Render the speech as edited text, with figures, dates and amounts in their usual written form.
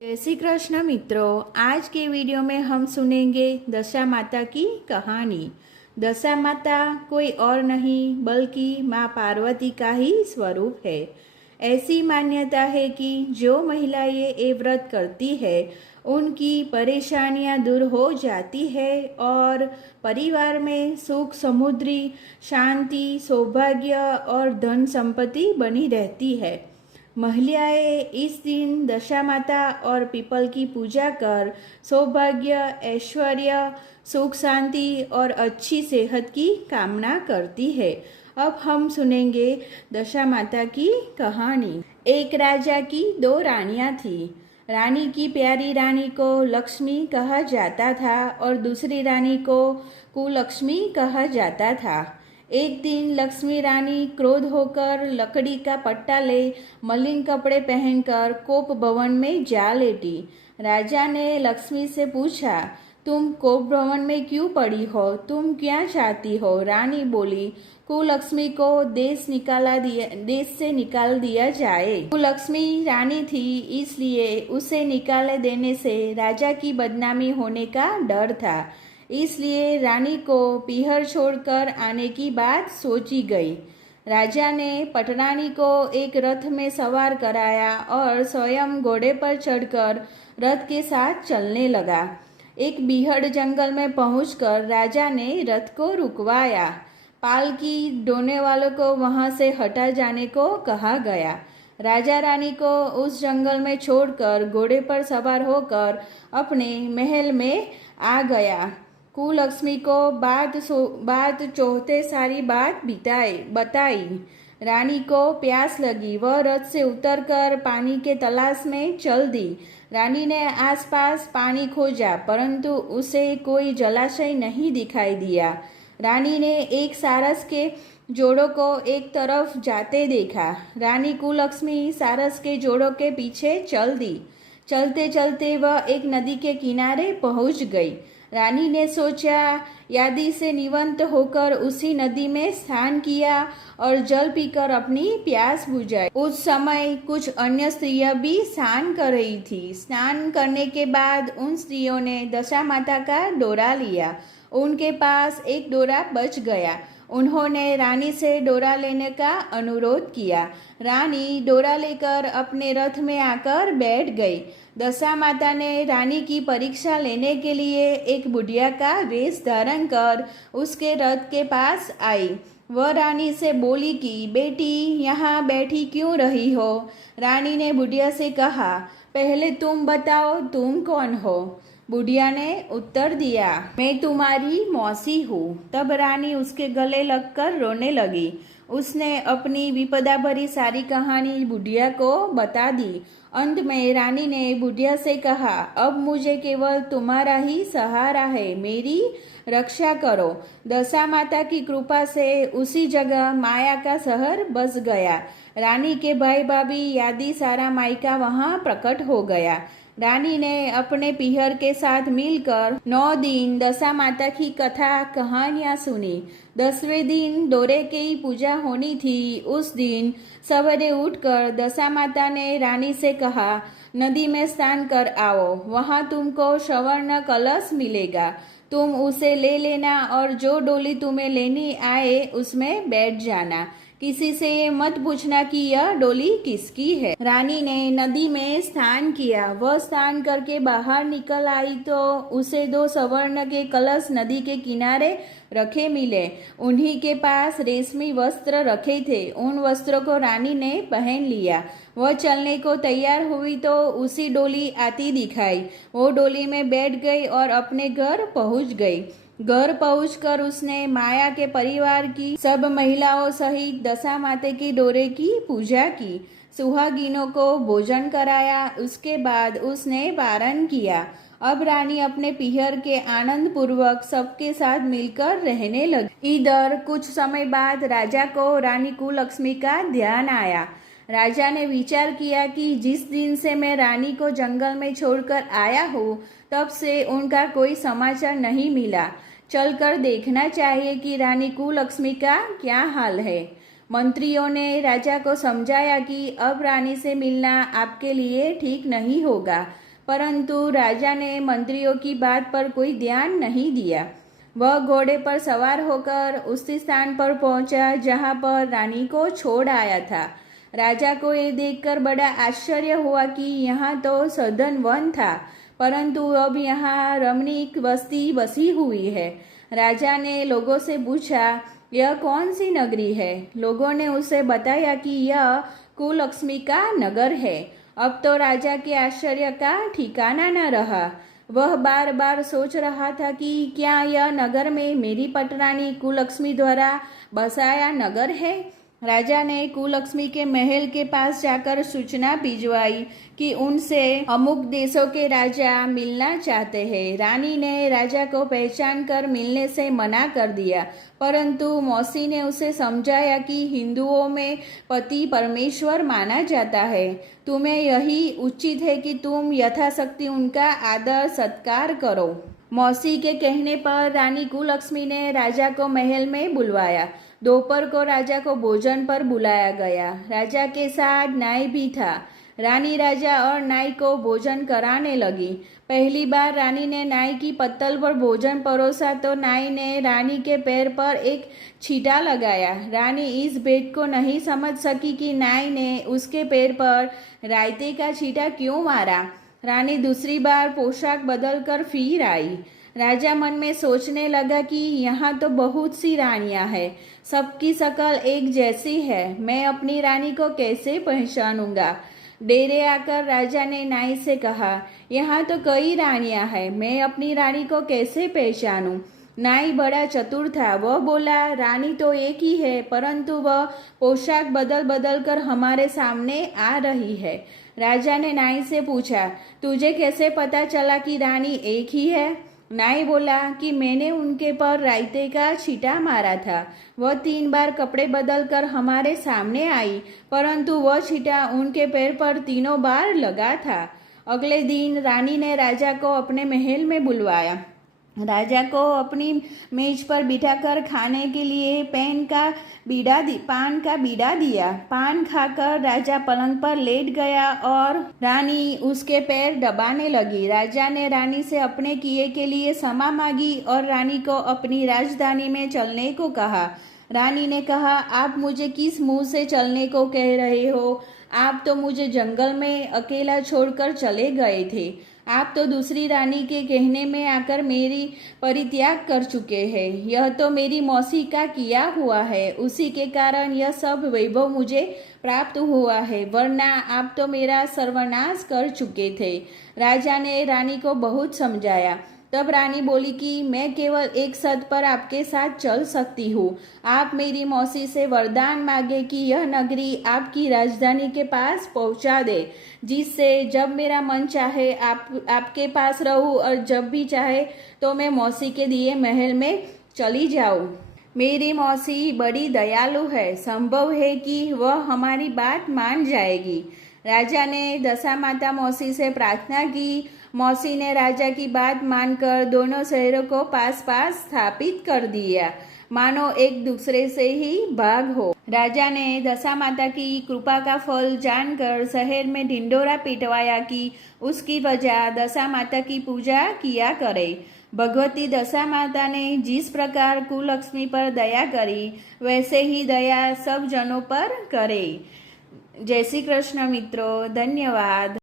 जय श्री कृष्ण मित्रों, आज के वीडियो में हम सुनेंगे दशा माता की कहानी। दशा माता कोई और नहीं बल्कि माँ पार्वती का ही स्वरूप है। ऐसी मान्यता है कि जो महिलाएं ये व्रत करती है उनकी परेशानियां दूर हो जाती है और परिवार में सुख समृद्धि, शांति, सौभाग्य और धन संपत्ति बनी रहती है। महिलाएं इस दिन दशा माता और पीपल की पूजा कर सौभाग्य, ऐश्वर्य, सुख शांति और अच्छी सेहत की कामना करती है। अब हम सुनेंगे दशा माता की कहानी। एक राजा की दो रानियां थी। रानी की प्यारी रानी को लक्ष्मी कहा जाता था और दूसरी रानी को कुलक्ष्मी कहा जाता था। एक दिन लक्ष्मी रानी क्रोध होकर लकड़ी का पट्टा ले मलिन कपड़े पहनकर कोप भवन में जा लेटी। राजा ने लक्ष्मी से पूछा, तुम कोप भवन में क्यों पड़ी हो? तुम क्या चाहती हो? रानी बोली, कुलक्ष्मी को देश से निकाल दिया जाए। कुलक्ष्मी रानी थी, इसलिए उसे निकाले देने से राजा की बदनामी होने का डर था। इसलिए रानी को पीहर छोड़कर आने की बात सोची गई। राजा ने पटरानी को एक रथ में सवार कराया और स्वयं घोड़े पर चढ़कर रथ के साथ चलने लगा। एक बीहड़ जंगल में पहुंचकर राजा ने रथ को रुकवाया। पालकी ढोने वालों को वहां से हटा जाने को कहा गया। राजा रानी को उस जंगल में छोड़कर घोड़े पर सवार होकर अपने महल में आ गया। कुलक्ष्मी को बात चौथे सारी बात बताई। रानी को प्यास लगी, वह रथ से उतरकर पानी के तलाश में चल दी। रानी ने आसपास पानी खोजा, परंतु उसे कोई जलाशय नहीं दिखाई दिया। रानी ने एक सारस के जोड़ों को एक तरफ जाते देखा। रानी कुलक्ष्मी सारस के जोड़ों के पीछे चल दी। चलते चलते वह एक नदी के किनारे पहुंच गई। रानी ने सोचा, यादी से निवंत होकर उसी नदी में स्नान किया और जल पीकर अपनी प्यास बुझाई। उस समय कुछ अन्य स्त्रियां भी स्नान कर रही थी। स्नान करने के बाद उन स्त्रियों ने दशा माता का डोरा लिया। उनके पास एक डोरा बच गया। उन्होंने रानी से डोरा लेने का अनुरोध किया। रानी डोरा लेकर अपने रथ में आकर बैठ गई। दशा माता ने रानी की परीक्षा लेने के लिए एक बुढ़िया का वेश धारण कर उसके रथ के पास आई। वह रानी से बोली कि बेटी, यहाँ बैठी क्यों रही हो? रानी ने बुढ़िया से कहा, पहले तुम बताओ, तुम कौन हो? बुढ़िया ने उत्तर दिया, मैं तुम्हारी मौसी हूँ। तब रानी उसके गले लगकर रोने लगी। उसने अपनी विपदा भरी सारी कहानी बुढ़िया को बता दी। अंत में रानी ने बुढ़िया से कहा, अब मुझे केवल तुम्हारा ही सहारा है, मेरी रक्षा करो। दशा माता की कृपा से उसी जगह माया का शहर बस गया। रानी के भाई भाभी यादी सारा मायका वहां प्रकट हो गया। रानी ने अपने पीहर के साथ मिलकर 9 दिन दशा माता की कथा कहानियां सुनी। 10वें दिन डोरे की पूजा होनी थी। उस दिन सवेरे उठकर दशा माता ने रानी से कहा, नदी में स्नान कर आओ, वहां तुमको स्वर्ण कलश मिलेगा, तुम उसे ले लेना और जो डोली तुम्हें लेनी आए उसमें बैठ जाना। किसी से ये मत पूछना कि यह डोली किसकी है। रानी ने नदी में स्नान किया। वह स्नान करके बाहर निकल आई तो उसे 2 स्वर्ण के कलश नदी के किनारे रखे मिले। उन्हीं के पास रेशमी वस्त्र रखे थे। उन वस्त्रों को रानी ने पहन लिया। वह चलने को तैयार हुई तो उसी डोली आती दिखाई। वो डोली में बैठ गई और अपने घर पहुंच गई। घर पहुंचकर उसने माया के परिवार की सब महिलाओं सहित दशा माता की डोरे की पूजा की। सुहागिनों को भोजन कराया। उसके बाद उसने वारण किया। अब रानी अपने पीहर के आनंद पूर्वक सबके साथ मिलकर रहने लगी। इधर कुछ समय बाद राजा को रानी कुलक्ष्मी का ध्यान आया। राजा ने विचार किया कि जिस दिन से मैं रानी को जंगल में छोड़कर आया हूँ, तब से उनका कोई समाचार नहीं मिला। चलकर देखना चाहिए कि रानी कुलक्ष्मी का क्या हाल है। मंत्रियों ने राजा को समझाया कि अब रानी से मिलना आपके लिए ठीक नहीं होगा। परंतु राजा ने मंत्रियों की बात पर कोई ध्यान नहीं दिया। वह घोड़े पर सवार होकर उसी स्थान पर पहुंचा जहां पर रानी को छोड़ आया था। राजा को ये देखकर बड़ा आश्चर्य हुआ कि यहाँ तो सघन वन था, परंतु अब यहाँ रमणीक बस्ती बसी हुई है। राजा ने लोगों से पूछा, यह कौन सी नगरी है? लोगों ने उसे बताया कि यह कुलक्ष्मी का नगर है। अब तो राजा के आश्चर्य का ठिकाना न रहा। वह बार बार सोच रहा था कि क्या यह नगर में मेरी पटरानी कुलक्ष्मी द्वारा बसाया नगर है। राजा ने कुलक्ष्मी के महल के पास जाकर सूचना भिजवाई कि उनसे अमुक देशों के राजा मिलना चाहते हैं। रानी ने राजा को पहचान कर मिलने से मना कर दिया, परंतु मौसी ने उसे समझाया कि हिंदुओं में पति परमेश्वर माना जाता है। तुम्हें यही उचित है कि तुम यथाशक्ति उनका आदर सत्कार करो। मौसी के कहने पर रानी कुलक्ष्मी ने राजा को महल में बुलवाया। दोपहर को राजा को भोजन पर बुलाया गया। राजा के साथ नाई भी था। रानी राजा और नाई को भोजन कराने लगी। पहली बार रानी ने नाई की पत्तल पर भोजन परोसा तो नाई ने रानी के पैर पर एक छींटा लगाया। रानी इस भेद को नहीं समझ सकी कि नाई ने उसके पैर पर रायते का छींटा क्यों मारा। रानी दूसरी बार पोशाक बदलकर फिर आई। राजा मन में सोचने लगा कि यहाँ तो बहुत सी रानियां हैं, सबकी शक्ल एक जैसी है, मैं अपनी रानी को कैसे पहचानूंगा। डेरे आकर राजा ने नाई से कहा, यहाँ तो कई रानियां हैं, मैं अपनी रानी को कैसे पहचानूं। नाई बड़ा चतुर था। वह बोला, रानी तो एक ही है, परंतु वह पोशाक बदल बदल कर हमारे सामने आ रही है। राजा ने नाई से पूछा, तुझे कैसे पता चला कि रानी एक ही है? नाई बोला कि मैंने उनके पर रायते का छींटा मारा था। वह 3 बार कपड़े बदलकर हमारे सामने आई, परंतु वह छींटा उनके पैर पर तीनों बार लगा था। अगले दिन रानी ने राजा को अपने महल में बुलवाया। राजा को अपनी मेज पर बिठाकर खाने के लिए पान का बीड़ा दिया। पान खाकर राजा पलंग पर लेट गया और रानी उसके पैर दबाने लगी। राजा ने रानी से अपने किए के लिए क्षमा मांगी और रानी को अपनी राजधानी में चलने को कहा। रानी ने कहा, आप मुझे किस मुंह से चलने को कह रहे हो? आप तो मुझे जंगल में अकेला छोड़कर चले गए थे। आप तो दूसरी रानी के कहने में आकर मेरी परित्याग कर चुके हैं। यह तो मेरी मौसी का किया हुआ है, उसी के कारण यह सब वैभव मुझे प्राप्त हुआ है, वरना आप तो मेरा सर्वनाश कर चुके थे। राजा ने रानी को बहुत समझाया। तब रानी बोली कि मैं केवल एक शर्त पर आपके साथ चल सकती हूँ। आप मेरी मौसी से वरदान मांगे कि यह नगरी आपकी राजधानी के पास पहुँचा दे, जिससे जब मेरा मन चाहे आपके पास रहूँ और जब भी चाहे तो मैं मौसी के दिए महल में चली जाऊँ। मेरी मौसी बड़ी दयालु है, संभव है कि वह हमारी बात मान जाएगी। राजा ने दशामाता मौसी से प्रार्थना की। मौसी ने राजा की बात मानकर दोनों शहरों को पास पास स्थापित कर दिया, मानो एक दूसरे से ही भाग हो। राजा ने दशामाता की कृपा का फल जानकर शहर में ढिंढोरा पिटवाया कि उसकी प्रजा दशामाता की पूजा किया करे। भगवती दशामाता ने जिस प्रकार कुलक्ष्मी पर दया करी, वैसे ही दया सब जनों पर करे। जय श्री कृष्ण मित्रों, धन्यवाद।